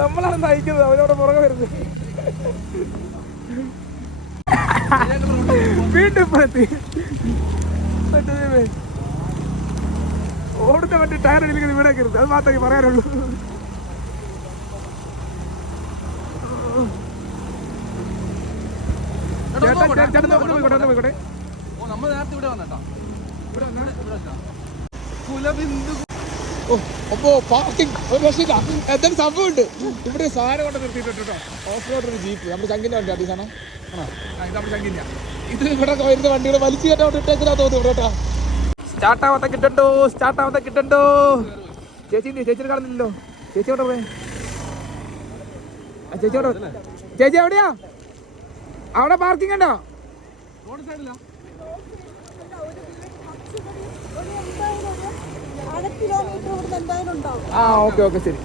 നമ്മളാണ് നയിക്കുന്നത്, അവരവിടെ പുറകെ വരുന്നത്. വീണ്ടും ഇപ്പഴെത്തി. ഓടുന്ന വണ്ടി ടയർ അടിക്കുന്നത് ഇവിടെ കയറുന്നത്, അത് മാത്രമേ പറയാനുള്ളൂ. പോയിക്കോട്ടെ. അപ്പോ പാർക്കിംഗ് ഒരു രക്ഷയില്ല. എന്തെങ്കിലും സംഭവമുണ്ട് ഇവിടെ. സാധനം കൊണ്ട് നിർത്തിയിട്ടുണ്ട് കേട്ടോ. ഓഫ് റോഡ് ഒരു ജീപ്പ് നമ്മുടെ ചങ്കിന്റെ വണ്ടി അടി സാധനം ആണോ? ഇത് നമ്മുടെ ചങ്കിന്റെ. ഇത് ഇവിടെ വരുന്ന വണ്ടികൾ വലിച്ചു കയറ്റാൻ ഇട്ടേക്കാ തോന്നുന്നു ഇവിടെ കേട്ടോ. സ്റ്റാർട്ടാവാത്ത കിട്ടണ്ടോ? ചേച്ചിയുടെ കാണുന്നില്ലല്ലോ. ചേച്ചി എവിടെ പോയെ? ചേച്ചി എവിടെയാ? അവിടെ പാർക്കിംഗ് ഉണ്ടോ? ആ ഓക്കെ ശരി.